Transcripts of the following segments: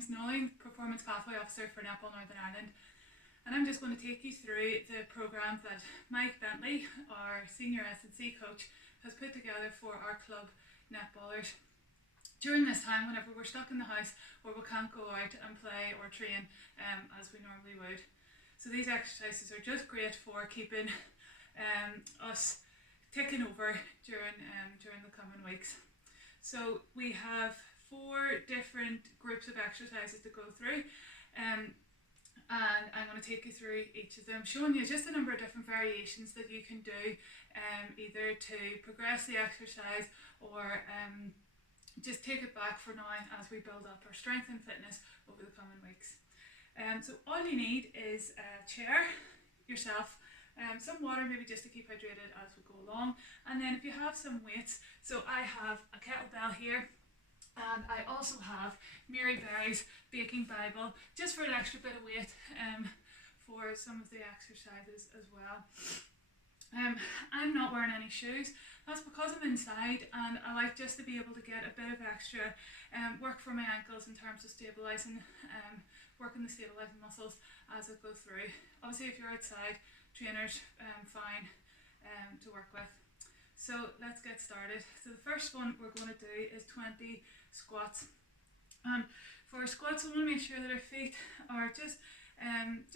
name's Nolly, Performance Pathway Officer for Netball Northern Ireland, and I'm just going to take you through the programme that Mike Bentley, our senior S&C coach, has put together for our club netballers. During this time, whenever we're stuck in the house or we can't go out and play or train as we normally would. So these exercises are just great for keeping us ticking over during the coming weeks. So we have 4 different groups of exercises to go through, and I'm going to take you through each of them, showing you just a number of different variations that you can do, either to progress the exercise or just take it back for now as we build up our strength and fitness over the coming weeks. So all you need is a chair, yourself, some water maybe just to keep hydrated as we go along, and then if you have some weights, so I have a kettlebell here, and I also have Mary Berry's Baking Bible, just for an extra bit of weight for some of the exercises as well. I'm not wearing any shoes. That's because I'm inside, and I like just to be able to get a bit of extra work for my ankles in terms of stabilising, working the stabilising muscles as I go through. Obviously if you're outside, trainers fine to work with. So let's get started. So the first one we're going to do is 20 squats. For squats, we want to make sure that our feet are just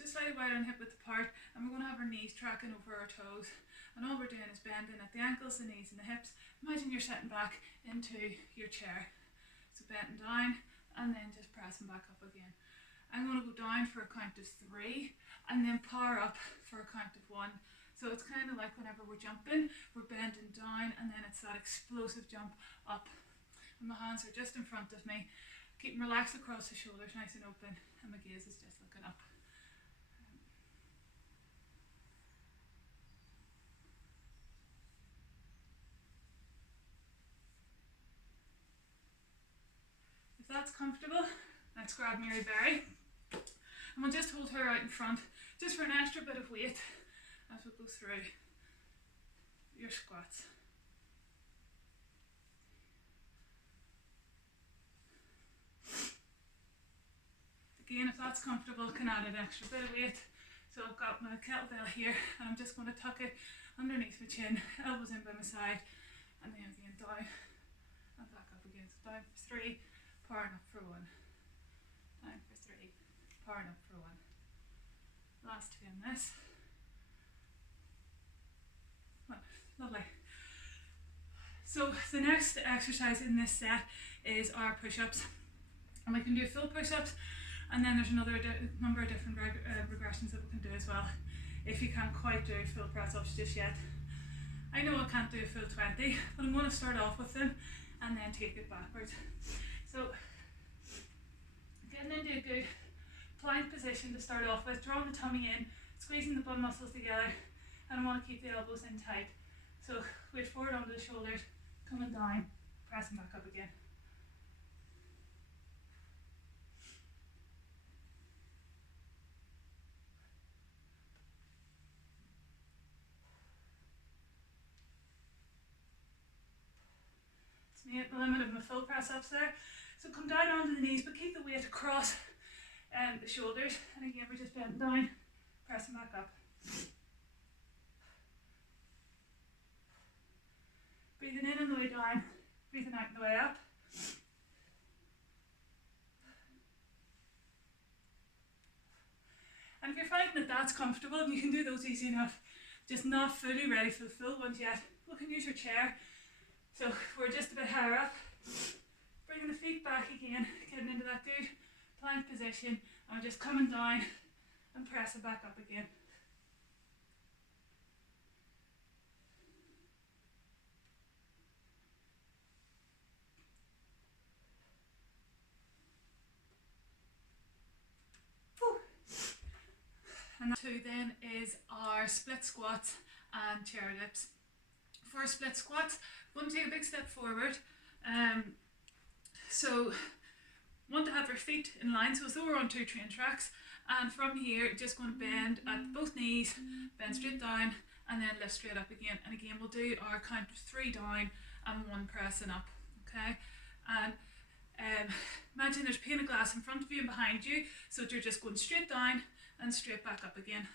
slightly wide and hip width apart, and we're going to have our knees tracking over our toes. And all we're doing is bending at the ankles, the knees and the hips. Imagine you're sitting back into your chair. So bending down and then just pressing back up again. I'm going to go down for a count of 3 and then power up for a count of 1. So it's kind of like whenever we're jumping, we're bending down and then it's that explosive jump up. And my hands are just in front of me. Keep them relaxed across the shoulders, nice and open, and my gaze is just looking up. If that's comfortable, let's grab Mary Berry. And we'll just hold her out in front, just for an extra bit of weight as we go through your squats. Again, if that's comfortable, can add an extra bit of weight. So I've got my kettlebell here, and I'm just going to tuck it underneath my chin, elbows in by my side, and then again down and back up again. So down for 3, powering up for 1. Down for 3, powering up for 1. Last 2 in this. Lovely. So the next exercise in this set is our push-ups, and we can do full push-ups, and then there's another number of different regressions that we can do as well if you can't quite do full press-ups just yet. I know I can't do a full 20, but I'm going to start off with them and then take it backwards. So getting into a good plank position to start off with, drawing the tummy in, squeezing the bum muscles together, and I want to keep the elbows in tight. So weight forward onto the shoulders, coming down, pressing back up again. It's me at the limit of my full press ups there. So come down onto the knees, but keep the weight across the shoulders, and again we're just bending down, pressing back up. Breathing in on the way down, breathing out on the way up. And if you're finding that that's comfortable and you can do those easy enough, just not fully ready for the full ones yet, we can use your chair. So we're just a bit higher up, bringing the feet back again, getting into that good plank position, and we're just coming down and pressing back up again. And that 2 then is our split squats and chair dips. For split squats, we're going to take a big step forward. So want to have our feet in line, so as though we're on 2 train tracks, and from here just going to bend at both knees, bend straight down, and then lift straight up again. And again we'll do our count of 3 down and 1 pressing up. Okay, and Imagine there's a pane of glass in front of you and behind you, so you're just going straight down and straight back up again.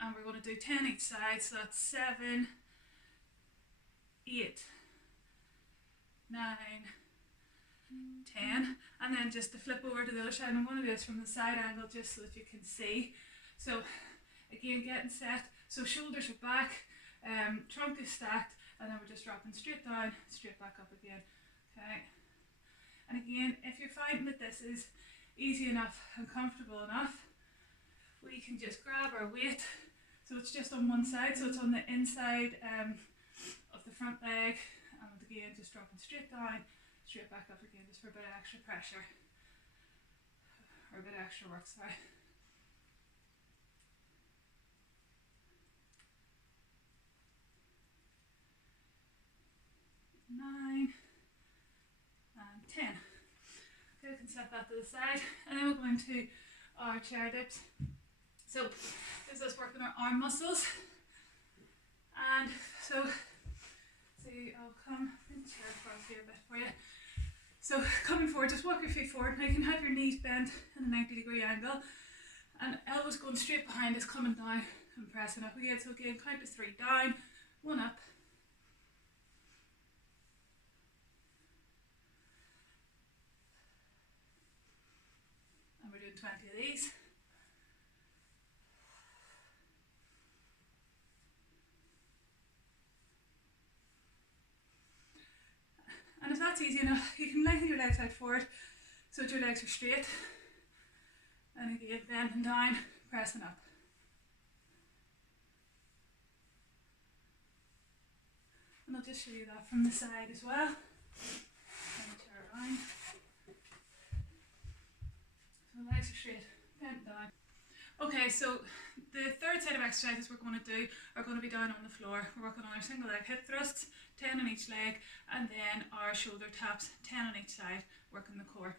And we're going to do 10 each side, so that's 7, 8, 9, 10, and then just to flip over to the other side. I'm going to do this from the side angle just so that you can see. So again, getting set, so shoulders are back, trunk is stacked, and then we're just dropping straight down, straight back up again. Okay, and again, if you're finding that this is easy enough and comfortable enough, we can just grab our weight. So it's just on one side, so it's on the inside of the front leg, and again just dropping straight down, straight back up again, just for a bit of extra pressure, or a bit of extra work, sorry. Nine and 10. Okay, we can set that to the side, and then we're going to our chair dips. So this is working our arm muscles, and so I'll come in the chair across here a bit for you. So coming forward, just walk your feet forward. Now you can have your knees bent in a 90-degree angle, and elbows going straight behind us, coming down and pressing up again. So again, count to 3 down, 1 up, and we're doing 20 of these. And if that's easy enough, you can lengthen your legs out forward so that your legs are straight. And again, bending down, pressing up. And I'll just show you that from the side as well. Turn the chair around. So the legs are straight, bent down. Okay, so the third set of exercises we're going to do are going to be down on the floor. We're working on our single leg hip thrusts, 10 on each leg, and then our shoulder taps, 10 on each side, working the core.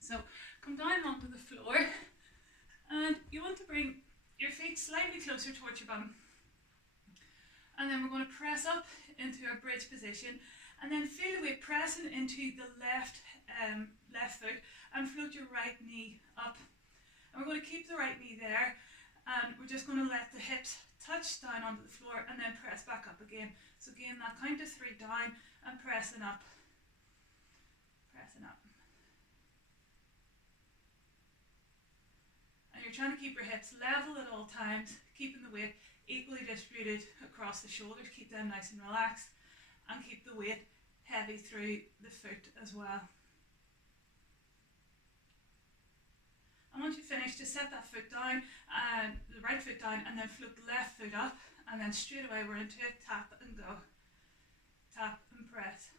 So come down onto the floor, and you want to bring your feet slightly closer towards your bum. And then we're going to press up into our bridge position, and then feel the weight pressing into the left foot, and float your right knee up. And we're going to keep the right knee there, and we're just going to let the hips touch down onto the floor and then press back up again. So again, that count to 3 down and pressing up, pressing up. And you're trying to keep your hips level at all times, keeping the weight equally distributed across the shoulders, keep them nice and relaxed, and keep the weight heavy through the foot as well. And once you finish, just set that foot down, and the right foot down, and then float the left foot up, and then straight away we're into it, tap and go. Tap and press.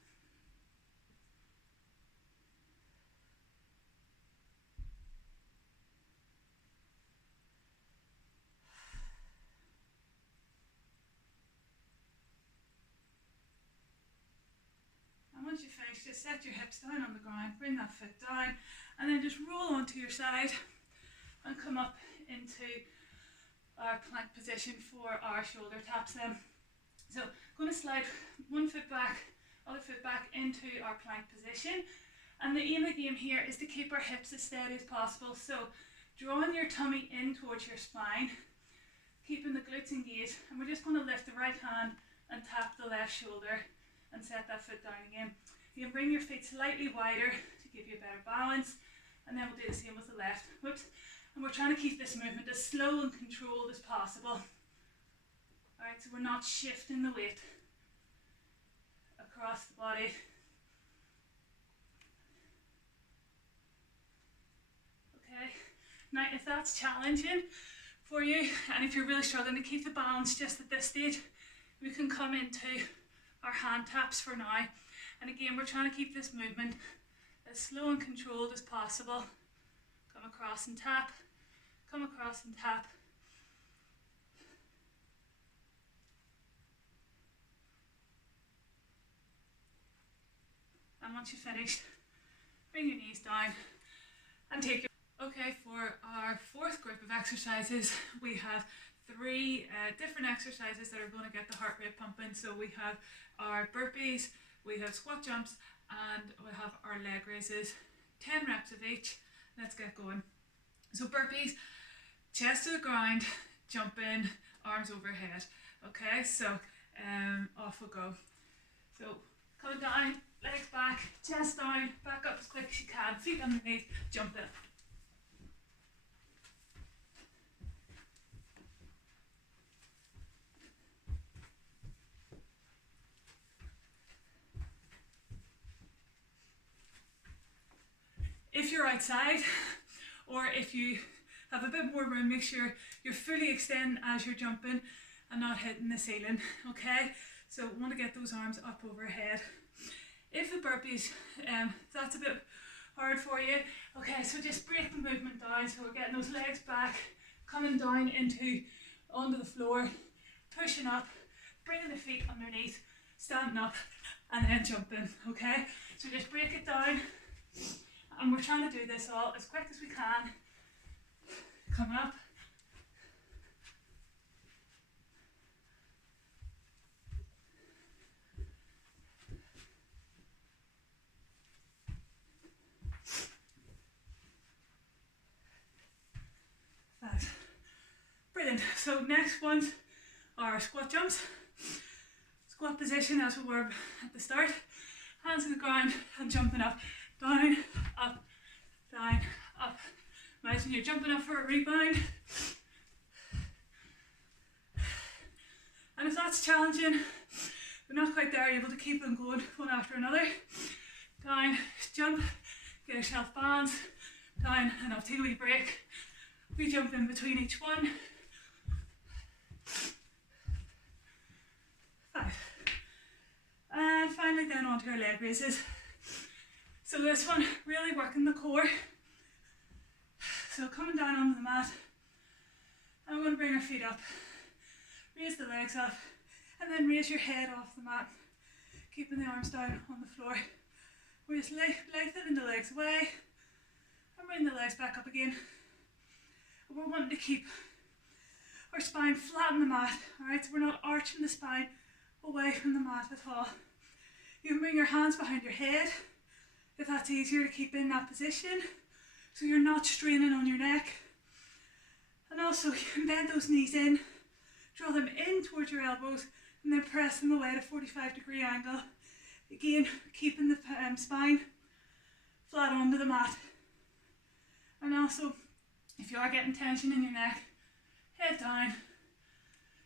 And once you finish, just set your hips down on the ground, bring that foot down, and then just roll onto your side and come up into our plank position for our shoulder taps then. So I'm going to slide one foot back, other foot back into our plank position, and the aim of the game here is to keep our hips as steady as possible. So drawing your tummy in towards your spine, keeping the glutes engaged, and we're just going to lift the right hand and tap the left shoulder and set that foot down again. You can bring your feet slightly wider to give you a better balance, and then we'll do the same with the left. Whoops. And we're trying to keep this movement as slow and controlled as possible. Alright, so we're not shifting the weight across the body. Okay, now if that's challenging for you, and if you're really struggling to keep the balance just at this stage, we can come into our hand taps for now. And again, we're trying to keep this movement as slow and controlled as possible. Come across and tap, come across and tap. And once you've finished, bring your knees down and take your... Okay, for our fourth group of exercises, we have three different exercises that are going to get the heart rate pumping. So we have our burpees, we have squat jumps, and we have our leg raises. 10 reps of each. Let's get going. So burpees, chest to the ground, jump in, arms overhead. Okay, so off we go. So come down, legs back, chest down, back up as quick as you can, feet underneath, jump in. If you're outside, or if you have a bit more room, make sure you're fully extending as you're jumping and not hitting the ceiling, okay? So we want to get those arms up overhead. If the burpees, that's a bit hard for you, okay, so just break the movement down. So we're getting those legs back, coming down onto the floor, pushing up, bringing the feet underneath, standing up, and then jumping, okay? So just break it down. And we're trying to do this all as quick as we can. Coming up. That. Brilliant. So next ones are squat jumps. Squat position as we were at the start. Hands on the ground and jumping up. Down, up, down, up. Imagine you're jumping up for a rebound. And if that's challenging, we're not quite there, able to keep them going one after another. Down, jump, get yourself bands, down and up, take a wee break. We jump in between each one. 5. And finally then onto our leg raises. So this one, really working the core. So coming down onto the mat, and we're going to bring our feet up, raise the legs up, and then raise your head off the mat, keeping the arms down on the floor. We're just lengthening the legs away, and bring the legs back up again. And we're wanting to keep our spine flat on the mat, alright, so we're not arching the spine away from the mat at all. You can bring your hands behind your head, if that's easier to keep in that position, so you're not straining on your neck. And also you can bend those knees in, draw them in towards your elbows, and then press them away at a 45-degree angle. Again, keeping the spine flat onto the mat. And also, if you are getting tension in your neck, head down,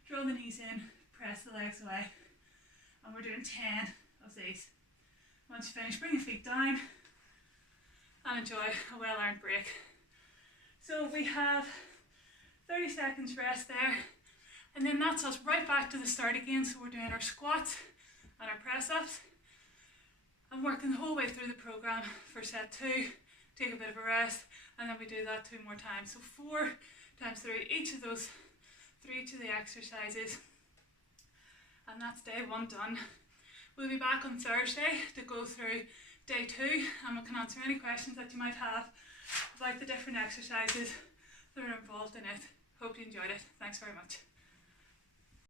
draw the knees in, press the legs away. And we're doing 10 of these. Once you finish, bring your feet down and enjoy a well-earned break. So we have 30 seconds rest there, and then that's us right back to the start again. So we're doing our squats and our press-ups and working the whole way through the program for set 2, take a bit of a rest, and then we do that 2 more times. So 4 times 3, each of the exercises, and that's day 1 done. We'll be back on Thursday to go through day 2, and we can answer any questions that you might have about the different exercises that are involved in it. Hope you enjoyed it. Thanks very much.